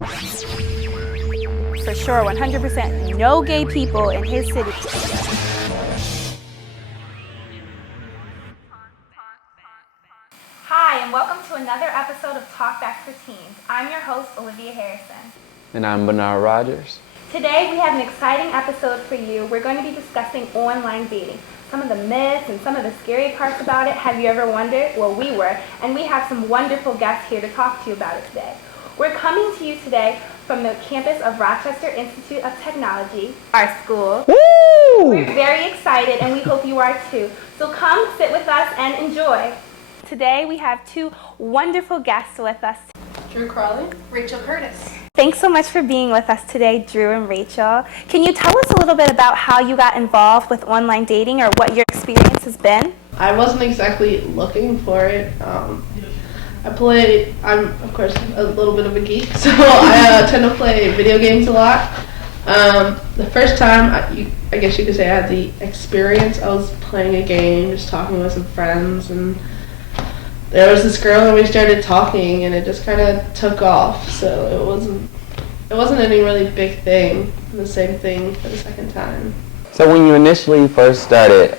For sure, 100%. No gay people in his city. Hi, and welcome to another episode of Talk Back for Teens. I'm your host, Olivia Harrison. And I'm Bernard Rogers. Today we have an exciting episode for you. We're going to be discussing online dating. Some of the myths and some of the scary parts about it. Have you ever wondered? Well, we were, and we have some wonderful guests here to talk to you about it today. We're coming to you today from the campus of Rochester Institute of Technology, our school. Woo! We're very excited, and we hope you are too. So come sit with us and enjoy. Today we have two wonderful guests with us. Drew Crawley, Rachel Curtis. Thanks so much for being with us today, Drew and Rachel. Can you tell us a little bit about how you got involved with online dating or what your experience has been? I wasn't exactly looking for it. I'm of course a little bit of a geek, so I tend to play video games a lot. The first time, I guess you could say I had the experience, I was playing a game, just talking with some friends, and there was this girl and we started talking and it just kind of took off, so it wasn't any really big thing. The same thing for the second time. So when you initially first started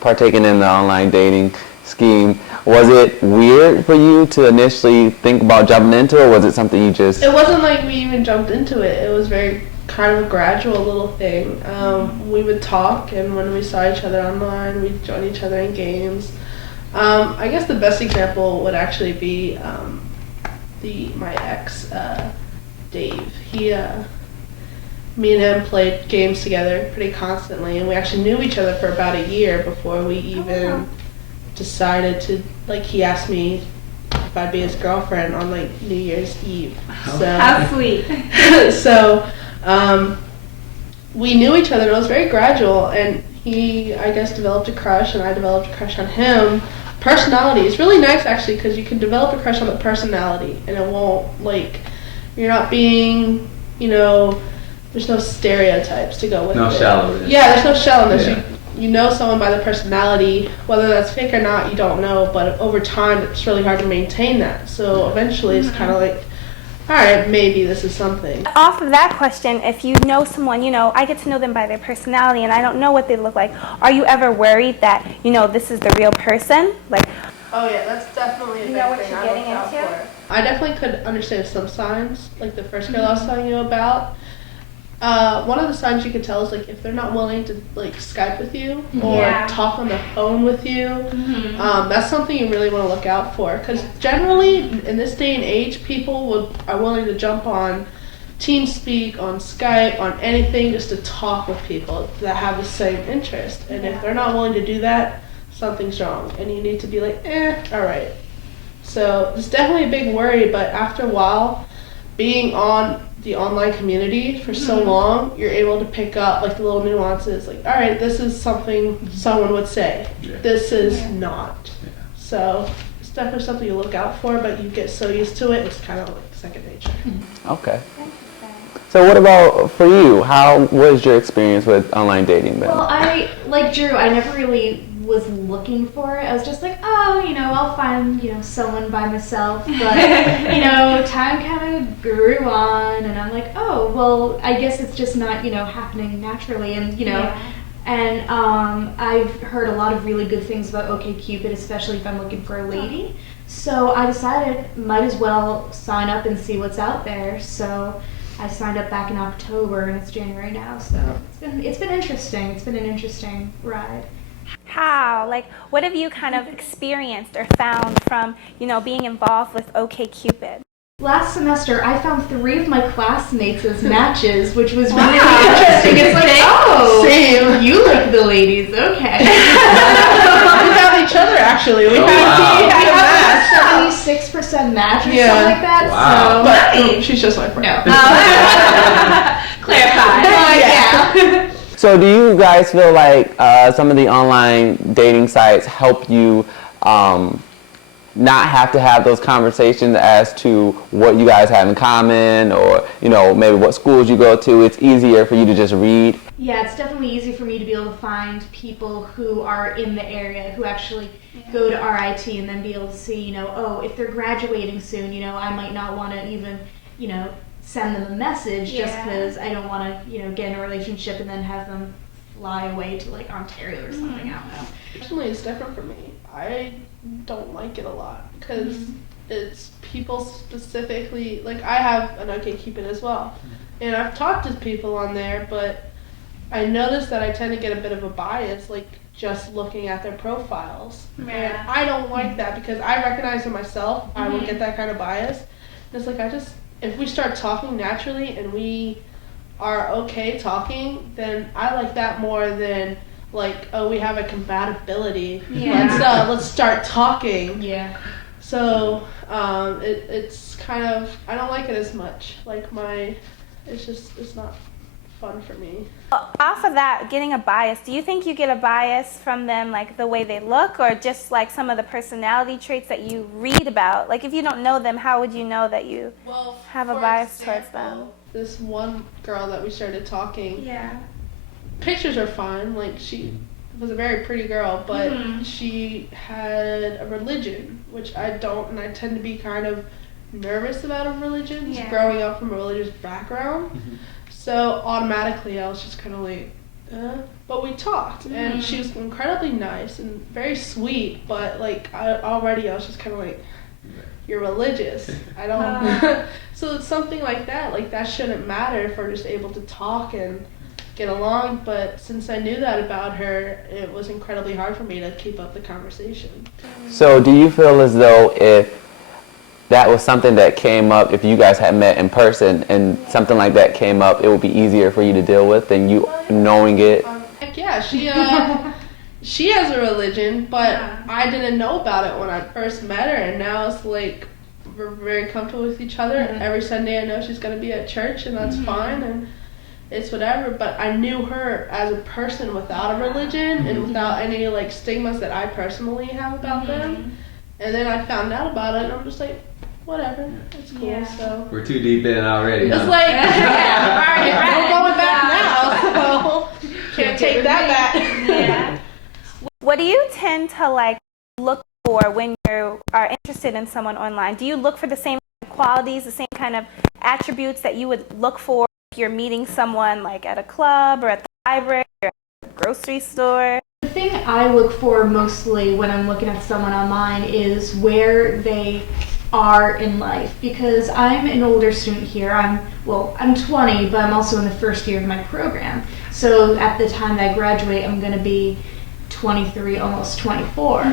partaking in the online dating scheme, was it weird for you to initially think about jumping into it, or was it something you just... It wasn't like we even jumped into it. It was very kind of a gradual little thing. We would talk, and when we saw each other online, we'd join each other in games. I guess the best example would actually be my ex, Dave. Me and him played games together pretty constantly, and we actually knew each other for about a year before we even decided to, he asked me if I'd be his girlfriend on, New Year's Eve. So, How sweet. So, we knew each other, and it was very gradual, and he, I guess, developed a crush, and I developed a crush on him. Personality is really nice, actually, because you can develop a crush on the personality, and it won't, you're not being, there's no stereotypes to go with it. No shallowness. Yeah, there's no shallowness. Yeah. You know someone by their personality, whether that's fake or not, you don't know, but over time, it's really hard to maintain that. So eventually, it's kind of all right, maybe this is something. Off of that question, if you know someone, I get to know them by their personality and I don't know what they look like, are you ever worried that, this is the real person? Oh yeah, that's definitely a big know what thing you're I getting look out into? for. I definitely could understand some signs, like the first girl I was telling you about. One of the signs you can tell is if they're not willing to Skype with you or talk on the phone with you. That's something you really want to look out for, because generally in this day and age, people are willing to jump on TeamSpeak, on Skype, on anything just to talk with people that have the same interest. And if they're not willing to do that, something's wrong, and you need to be all right. So it's definitely a big worry, but after a while, being on the online community for so long, you're able to pick up the little nuances, all right, this is something someone would say. Yeah. This is not. Yeah. So it's definitely something you look out for, but you get so used to it, it's kind of second nature. Okay. So what about for you? How was your experience with online dating then? Well, like Drew, I never really was looking for it. I was just I'll find, someone by myself. But, time kind of grew on, and I'm oh, well, I guess it's just not, happening naturally. And, and I've heard a lot of really good things about OkCupid, especially if I'm looking for a lady. So I decided might as well sign up and see what's out there. So I signed up back in October, and it's January now. So it's been interesting. It's been an interesting ride. How? What have you kind of experienced or found from, being involved with OkCupid? Last semester, I found 3 of my classmates as matches, which was really interesting. It's Same. You like the ladies, okay. We found each other, actually. We have 76% match or something like that. Wow. So But she's just my friend. no. Clarify. Yeah. So do you guys feel like some of the online dating sites help you not have to have those conversations as to what you guys have in common, or maybe what schools you go to? It's easier for you to just read? Yeah, it's definitely easy for me to be able to find people who are in the area, who actually go to RIT, and then be able to see, if they're graduating soon, I might not want to even you know, send them a message just Yeah. because I don't want to, you know, get in a relationship and then have them fly away to like Ontario or something. I don't know. Personally, it's different for me. I don't like it a lot because it's people specifically, like I have an OkCupid as well, and I've talked to people on there, but I noticed that I tend to get a bit of a bias, like just looking at their profiles. Yeah. And I don't like that because I recognize in myself I will get that kind of bias. And it's like if we start talking naturally and we are okay talking, then I like that more than like, oh, we have a compatibility. Yeah. Let's start talking. Yeah. So it's kind of, I don't like it as much. Like it's not fun for me. Off of that, getting a bias, do you think you get a bias from them, like the way they look, or just like some of the personality traits that you read about? Like if you don't know them, how would you know that you have a for bias example, towards them? This one girl that we started talking, Yeah. pictures are fine. Like she was a very pretty girl, but she had a religion, which I don't, and I tend to be kind of nervous about a religion, Yeah. growing up from a religious background. So automatically I was just kind of like, but we talked, and she was incredibly nice and very sweet, but like I was just kind of like, you're religious. I don't. So it's something like that shouldn't matter if we're just able to talk and get along. But since I knew that about her, it was incredibly hard for me to keep up the conversation. So do you feel as though if that was something that came up, if you guys had met in person and something like that came up, it would be easier for you to deal with than you knowing it? Heck yeah, she has a religion, but I didn't know about it when I first met her, and now it's like we're very comfortable with each other. Every Sunday I know she's going to be at church, and that's fine, and it's whatever. But I knew her as a person without a religion and without any like stigmas that I personally have about them. And then I found out about it, and I'm just like, whatever, it's cool. Yeah. So We're too deep in already. it's huh? like, we're going back now, so can't take that back. Yeah. What do you tend to like look for when you are interested in someone online? Do you look for the same qualities, the same kind of attributes that you would look for if you're meeting someone like at a club or at the library or at the grocery store? The thing I look for mostly when I'm looking at someone online is where they are in life, because I'm an older student here. I'm 20, but I'm also in the first year of my program. So at the time that I graduate, I'm going to be 23, almost 24.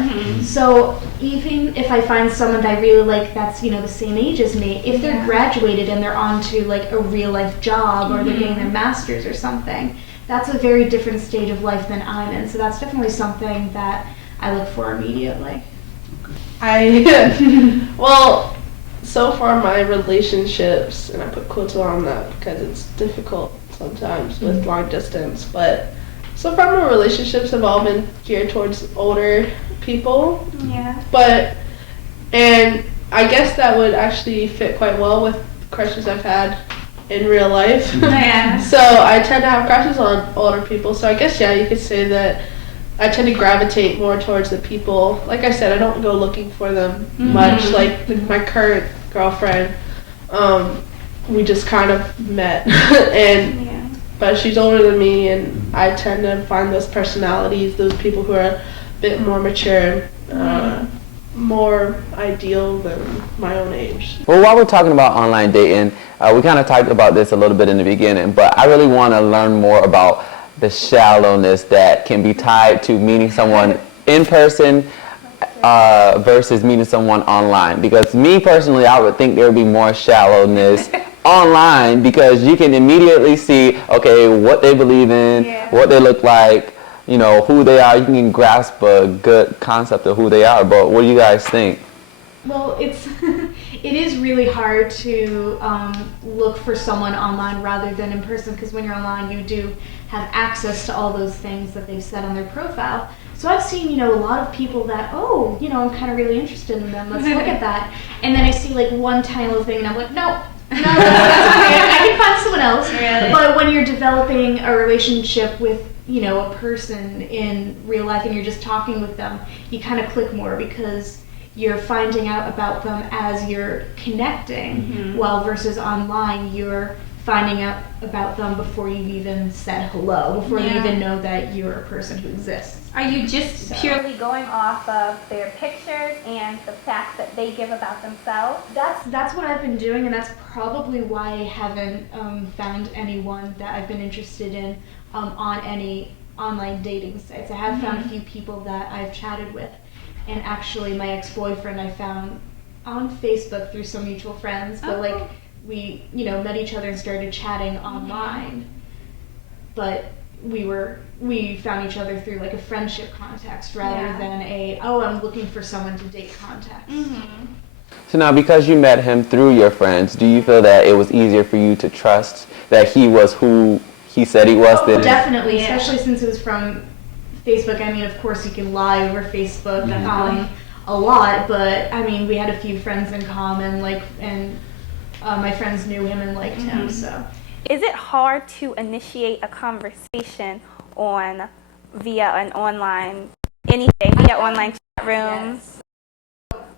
So even if I find someone that I really like that's, you know, the same age as me, if they're graduated and they're on to like a real life job or they're getting their master's or something, that's a very different stage of life than I'm in. So that's definitely something that I look for immediately. Well, so far my relationships, and I put quotes on that because it's difficult sometimes with long distance, but so far my relationships have all been geared towards older people. Yeah. And I guess that would actually fit quite well with crushes I've had in real life. Yeah. So I tend to have crushes on older people, so I guess, yeah, you could say that I tend to gravitate more towards the people. Like I said, I don't go looking for them much. Like my current girlfriend, we just kind of met, but she's older than me, and I tend to find those personalities, those people who are a bit more mature, more ideal than my own age. Well, while we're talking about online dating, we kind of talked about this a little bit in the beginning, but I really want to learn more about the shallowness that can be tied to meeting someone in person versus meeting someone online. Because me personally, I would think there would be more shallowness online, because you can immediately see, okay, what they believe in, what they look like, you know, who they are. You can grasp a good concept of who they are. But what do you guys think? Well, it is really hard to look for someone online rather than in person, because when you're online, you do have access to all those things that they've said on their profile. So I've seen, you know, a lot of people that, oh, you know, I'm kind of really interested in them. Let's look at that. And then I see like one tiny little thing, and I'm like, no, that's okay. I can find someone else. Really? But when you're developing a relationship with, you know, a person in real life and you're just talking with them, you kind of click more because you're finding out about them as you're connecting, while versus online, you're finding out about them before you've even said hello, before you even know that you're a person who exists. Are you just purely going off of their pictures and the facts that they give about themselves? That's what I've been doing, and that's probably why I haven't found anyone that I've been interested in on any online dating sites. I have found a few people that I've chatted with, and actually my ex-boyfriend I found on Facebook through some mutual friends, but like we met each other and started chatting online, but we found each other through like a friendship context rather than I'm looking for someone to date context. So now, because you met him through your friends, do you feel that it was easier for you to trust that he was who he said he was? Definitely, especially since it was from Facebook. I mean, of course you can lie over Facebook a lot, but I mean, we had a few friends in common, and my friends knew him and liked him, so. Is it hard to initiate a conversation via an online anything, via online chat rooms?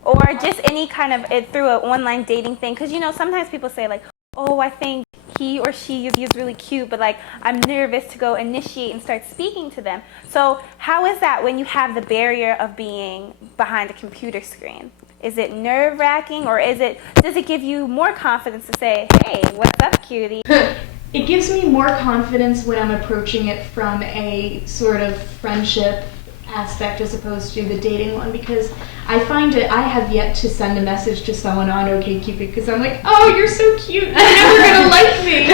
Or just any kind of through an online dating thing? Because sometimes people say like, oh, I think he or she is really cute, but like I'm nervous to go initiate and start speaking to them. So how is that when you have the barrier of being behind a computer screen? Is it nerve-wracking, or does it give you more confidence to say, hey, what's up, cutie? It gives me more confidence when I'm approaching it from a sort of friendship aspect as opposed to the dating one, because I find I have yet to send a message to someone on OkCupid because I'm like, oh, you're so cute, you're never gonna like me.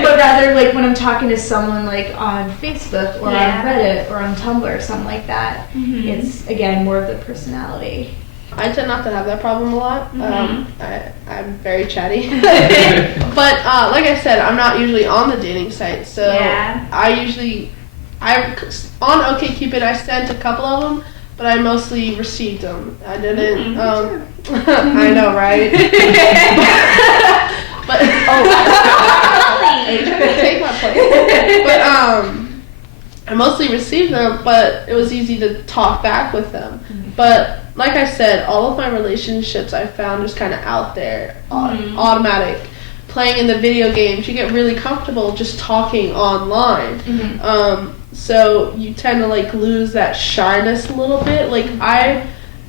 But rather, like when I'm talking to someone like on Facebook or on Reddit or on Tumblr or something like that, it's again more of the personality. I tend not to have that problem a lot. I'm very chatty. But like I said, I'm not usually on the dating site, so on OkCupid I sent a couple of them, but I mostly received them. I didn't. I know, right? But take my place. But I mostly received them, but it was easy to talk back with them. But like I said, all of my relationships I found just kind of out there, automatic. Playing in the video games, you get really comfortable just talking online. So you tend to like lose that shyness a little bit. Like I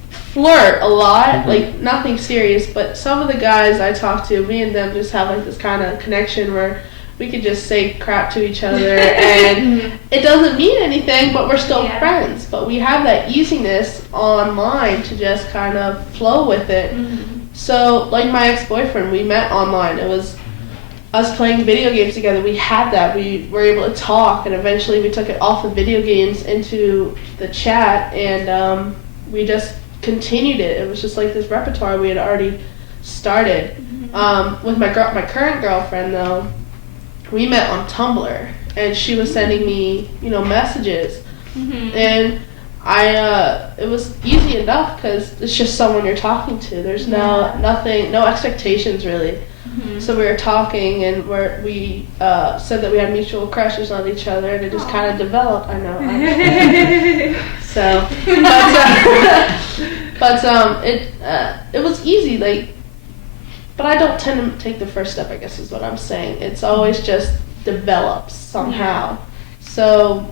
flirt a lot, like nothing serious, but some of the guys I talk to, me and them just have like this kind of connection where we could just say crap to each other and it doesn't mean anything, but we're still friends. But we have that easiness online to just kind of flow with it. So like my ex-boyfriend, we met online. It was us playing video games together. We had that. We were able to talk, and eventually we took it off of video games into the chat, and we just continued it. It was just like this repertoire we had already started. With my current girlfriend, though, we met on Tumblr, and she was sending me, messages, and it was easy enough because it's just someone you're talking to. There's no expectations really. So we were talking, and we said that we had mutual crushes on each other, and it just kind of developed. I know. So, it was easy, like. But I don't tend to take the first step, I guess is what I'm saying. It's always just develops somehow. So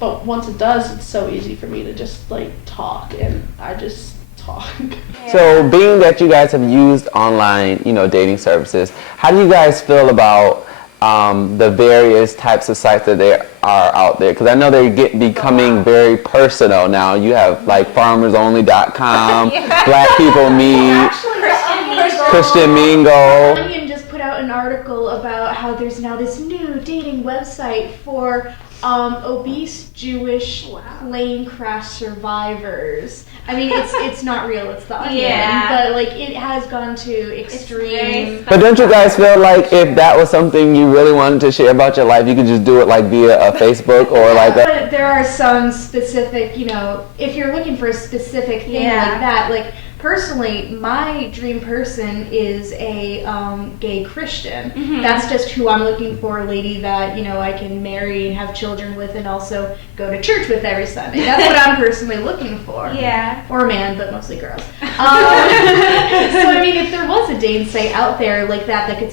but once it does, it's so easy for me to just like talk, and I just talk. So being that you guys have used online, dating services, how do you guys feel about the various types of sites that there are out there? Because I know they're becoming very personal now. You have like farmersonly.com, Black People Meet, Christian Mingle. Onion just put out an article about how there's now this new dating website for obese Jewish plane crash survivors. I mean, it's not real, it's the Onion, but like it has gone to extreme. But don't you guys feel like if that was something you really wanted to share about your life, you could just do it like via a Facebook or like a... But there are some specific, if you're looking for a specific thing like that, like personally, my dream person is a gay Christian. That's just who I'm looking for, a lady that, you know, I can marry and have children with and also go to church with every Sunday. That's what I'm personally looking for. Yeah. Or a man, but mostly girls. So, I mean, if there was a dating site out there like that could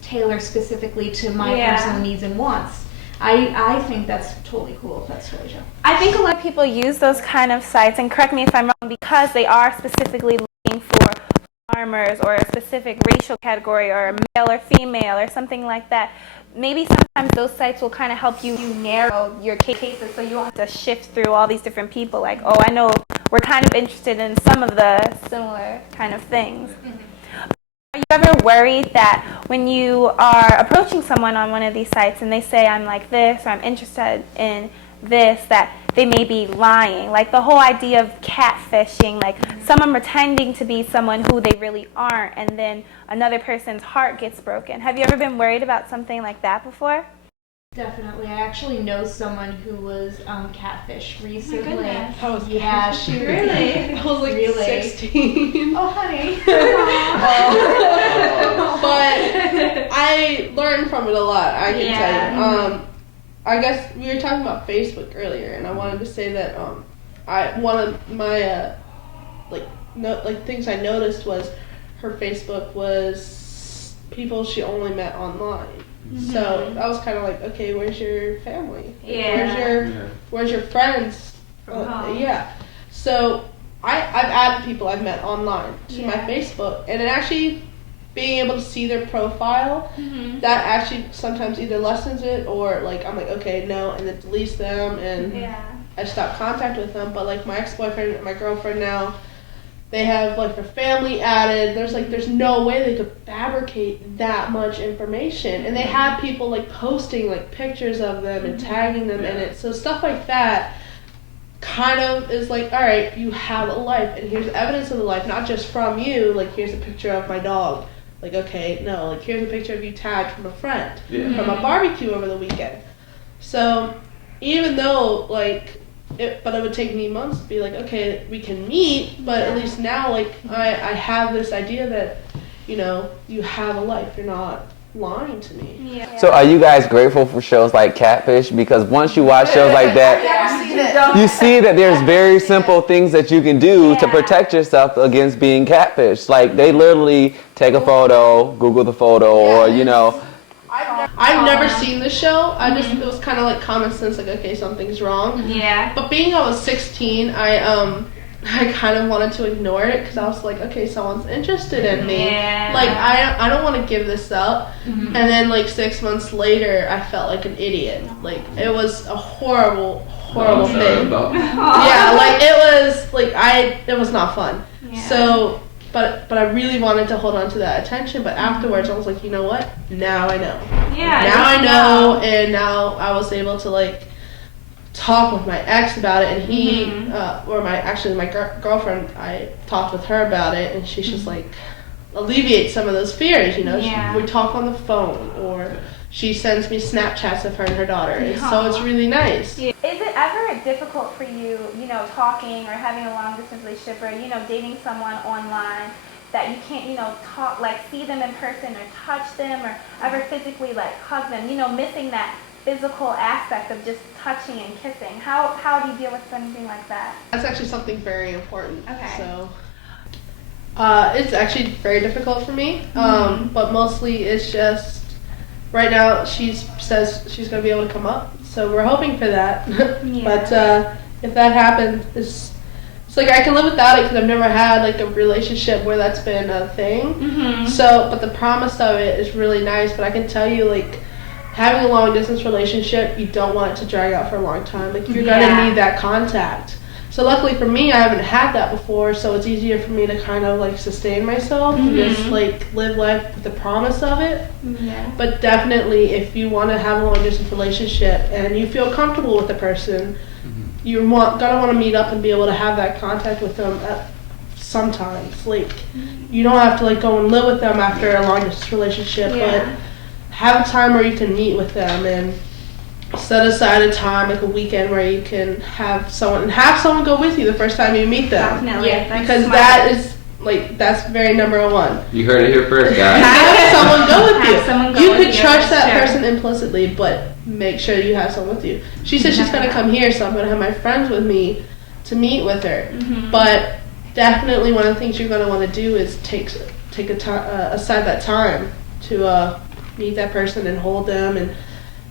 tailor specifically to my personal needs and wants, I think that's totally cool. That's totally true. I think a lot of people use those kind of sites, and correct me if I'm wrong, because they are specifically looking for farmers or a specific racial category or a male or female or something like that. Maybe sometimes those sites will kind of help you narrow your cases so you don't have to shift through all these different people. Like, oh, I know we're kind of interested in some of the similar kind of things. Are you ever worried that when you are approaching someone on one of these sites and they say, I'm like this, or I'm interested in this, that they may be lying? Like the whole idea of catfishing, like someone pretending to be someone who they really aren't, and then another person's heart gets broken. Have you ever been worried about something like that before? Definitely. I actually know someone who was catfished recently. Yeah, she really? I was like really? 16. Oh, honey. But I learned from it a lot, I can tell you. I guess we were talking about Facebook earlier, and I wanted to say that one of my things I noticed was her Facebook was people she only met online. So I was kind of like, okay, where's your family? Where's your friends? So I've added people I've met online to my Facebook, and it actually being able to see their profile, that actually sometimes either lessens it or like I'm like, okay, no, and it deletes them and I stop contact with them. But like my ex-boyfriend and my girlfriend now, they have like their family added. There's no way they could fabricate that much information, and they have people like posting like pictures of them and tagging them in it. So stuff like that kind of is like, all right, you have a life, and here's evidence of the life, not just from you. Like here's a picture of my dog. Like okay, no, like here's a picture of you tagged from a friend from a barbecue over the weekend. So even though like. But it would take me months to be like, okay, we can meet, but at least now, like, I have this idea that, you know, you have a life, you're not lying to me. So are you guys grateful for shows like Catfish? Because once you watch shows like that, you see that there's very simple things that you can do to protect yourself against being catfished. Like, they literally take a photo, Google the photo, or, you know. I've never seen the show. I just it was kind of like common sense, like okay, something's wrong. Yeah. But being I was 16, I kind of wanted to ignore it because I was like, okay, someone's interested in me. Yeah. Like I don't want to give this up. And then like 6 months later, I felt like an idiot. Like it was a horrible thing. Yeah, like it was like it was not fun. Yeah. So. But I really wanted to hold on to that attention, but afterwards I was like, you know what? Now I know. Yeah. Now I know, and now I was able to like talk with my ex about it, and he, my girlfriend, I talked with her about it, and she's just like alleviate some of those fears, you know. We talk on the phone, or she sends me Snapchats of her and her daughter, and so it's really nice. Is it ever difficult for you, you know, talking or having a long distance relationship or, you know, dating someone online that you can't, you know, talk, like see them in person or touch them or ever physically like hug them, you know, missing that physical aspect of just touching and kissing? How do you deal with something like that? That's actually something very important. Okay. So it's actually very difficult for me, but mostly it's just right now she says she's going to be able to come up, so we're hoping for that. But if that happens, it's like I can live without it because I've never had like a relationship where that's been a thing. So, but the promise of it is really nice. But I can tell you, like, having a long distance relationship, you don't want it to drag out for a long time. Like you're gonna need that contact. So luckily for me, I haven't had that before, so it's easier for me to kind of like sustain myself and just like live life with the promise of it. But definitely, if you want to have a long distance relationship and you feel comfortable with the person, you're gonna want to meet up and be able to have that contact with them sometimes. Like you don't have to like go and live with them after a long distance relationship, but have a time where you can meet with them and set aside a time, like a weekend, where you can have someone go with you the first time you meet them. Definitely. Yeah, Because that is that's very number one. You heard it here first, guys. Have someone go with you. Have someone go You with could you, trust that sure. person implicitly, but make sure you have someone with you. She said she's gonna come here, so I'm gonna have my friends with me to meet with her. But definitely one of the things you're gonna want to do is take aside that time to meet that person and hold them and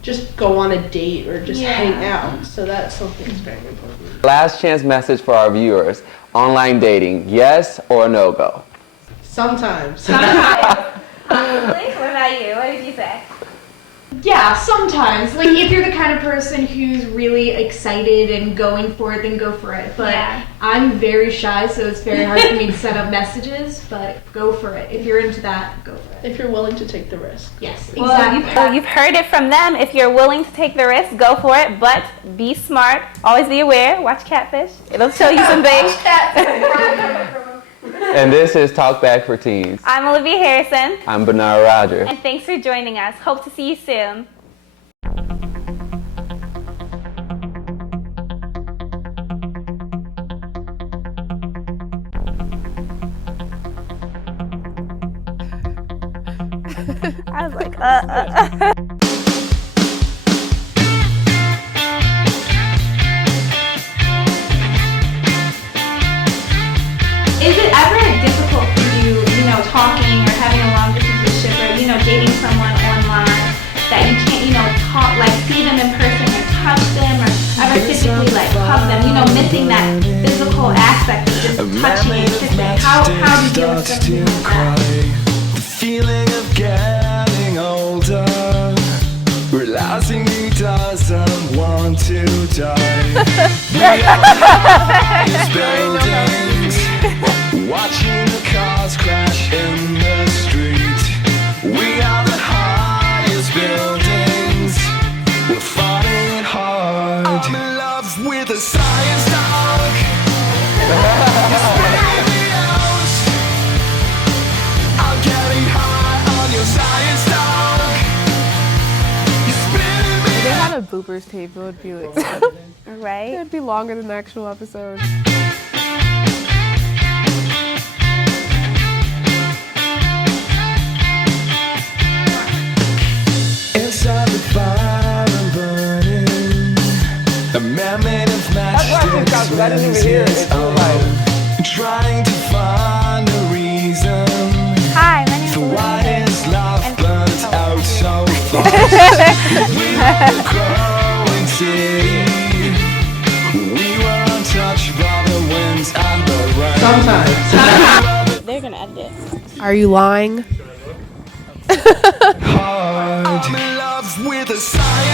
just go on a date or just hang out. So that's something that's very important. Last chance message for our viewers. Online dating, yes or no go? Sometimes. Possibly. What about you? What did you say? Yeah, sometimes. Like, if you're the kind of person who's really excited and going for it, then go for it. But Yeah. I'm very shy, so it's very hard for me to set up messages, but go for it. If you're into that, go for it. If you're willing to take the risk. Yes, Well, exactly. you've heard it from them. If you're willing to take the risk, go for it. But be smart. Always be aware. Watch Catfish. It'll show you some things. And this is Talk Back for Teens. I'm Olivia Harrison. I'm Bernard Roger. And thanks for joining us. Hope to see you soon. I was like, Is it ever difficult for you, talking or having a long distance relationship or, dating someone online that you can't, talk, like see them in person or touch them or ever physically like hug them, missing that physical aspect of just touching and kissing? How do you deal with something like that? The feeling of getting older, realizing he doesn't want to die. We are his buildings, watching the cars crash in the street. We are the highest buildings, we're fighting it hard. I'm in love with a science dog. You're spitting me out. I'm getting high on your science dog. You're spitting me If they out. had a bloopers tape, it would be like Right? it'd be longer than the actual episode. Inside the fire and burning, a man made of matchsticks with his own, trying to find a reason Hi, my name's for Olivia why Harrison. his love burns out so fast. We were a growing city, we were untouched by the winds and the rain. Sometimes. They're gonna end it. Are you lying? I'm in love with a science